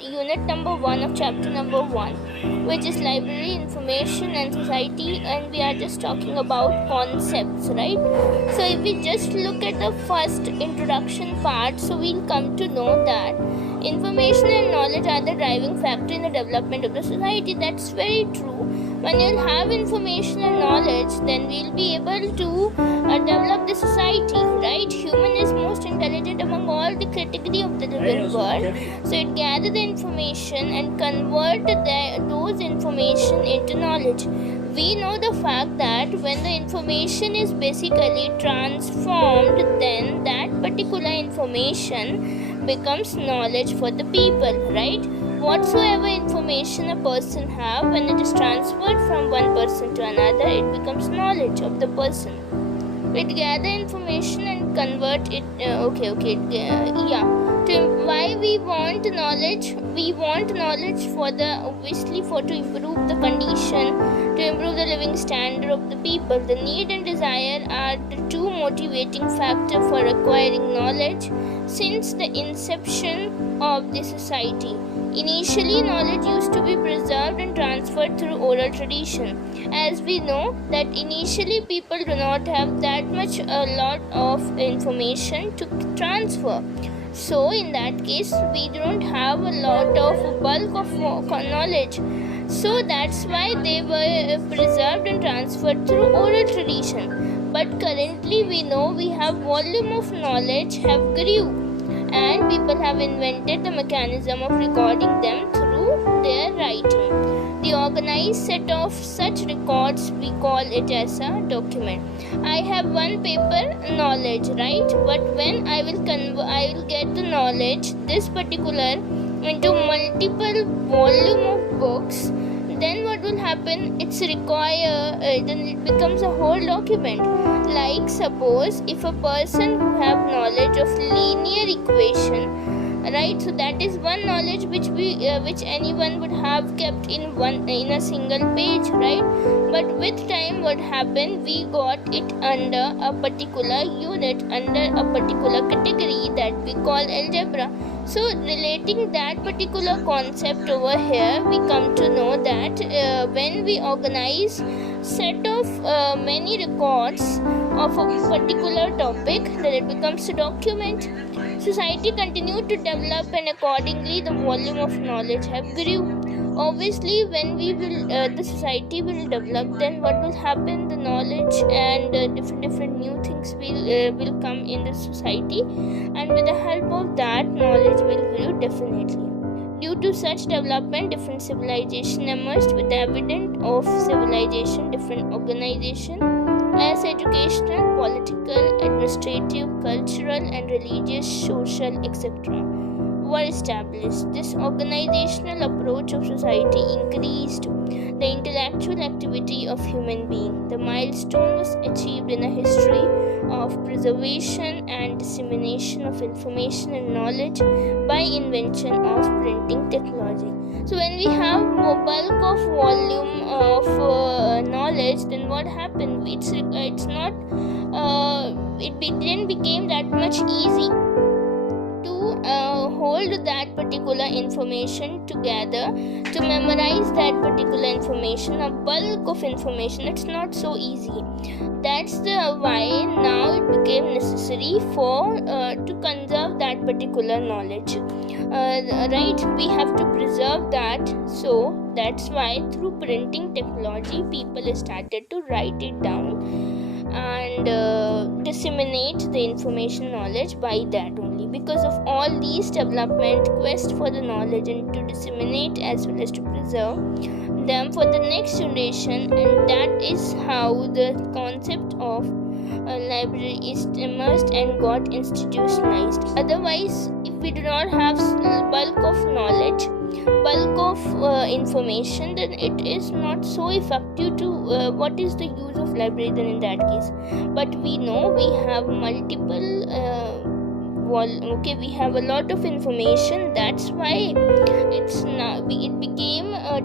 unit number 1 of chapter number 1, which is library, information and society, and we are just talking about concepts, right? So if we just look at the first introduction part, so we'll come to know that information and knowledge are the driving factor in the development of the society. That's very true. When you'll have information and knowledge, then we'll be able to develop the society, right? Human is most intelligent among all the category of the living world. So it gather the information and convert those information into knowledge. We know the fact that when the information is basically transformed, then that particular information becomes knowledge for the people, right? Whatsoever information a person have, when it is transferred from one person to another, it becomes knowledge of the person. It gather information and convert it. Why we want knowledge? We want knowledge for to improve the condition, to improve the living standard of the people. The need and desire are the two motivating factors for acquiring knowledge since the inception of the society. Initially, knowledge used to be preserved and transferred through oral tradition. As we know that initially people do not have that much a lot of information to transfer. So in that case, we don't have a lot of bulk of knowledge. So that's why they were preserved and transferred through oral tradition. But currently we know we have volume of knowledge have grew. And people have invented the mechanism of recording them through their writing. The organized set of such records, we call it as a document. I have one paper knowledge, right? But when I will get the knowledge, this particular, into multiple volume of books, then what will happen? Then it becomes a whole document. Like suppose if a person who have knowledge of linear equation, right? So that is one knowledge which anyone would have kept in a single page, right? But with time, what happened? We got it under a particular unit, under a particular category that we call algebra. So relating that particular concept over here, we come to know that when we organize set of many records of a particular topic, then it becomes a document. Society continued to develop, and accordingly the volume of knowledge have grew. Obviously, when the society will develop, then what will happen? The knowledge and different new things will come in the society, and with the help of that, knowledge will grow definitely. Due to such development, different civilization emerged with the evidence of civilization, different organization as educational, political, administrative, cultural and religious, social, etc. were established. This organizational approach of society increased the intellectual activity of human beings. The milestone was achieved in a history of preservation and dissemination of information and knowledge by invention of printing technology. So when we have a bulk of volume of knowledge, then what happened? It didn't become that much easy to hold that particular information together, to memorize that particular information, a bulk of information. It's not so easy. That's why now it became necessary for to conserve that particular knowledge. Right? We have to preserve that. So that's why through printing technology, people started to write it down and disseminate the information knowledge by that only. Because of all these development, quest for the knowledge and to disseminate as well as to preserve them for the next generation, and that is how the concept of a library is emerged and got institutionalized. Otherwise, if we do not have bulk of knowledge, bulk of information, then it is not so effective to what is the use of library then in that case. But we know we have multiple we have a lot of information. That's why it became a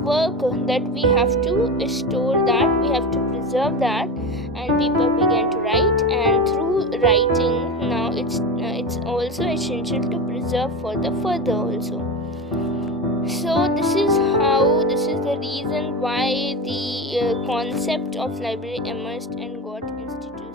work that we have to store that, we have to preserve that, and people began to write, and through writing now it's also essential to preserve preserved for the further also. So this is the reason why the concept of library emerged and got instituted.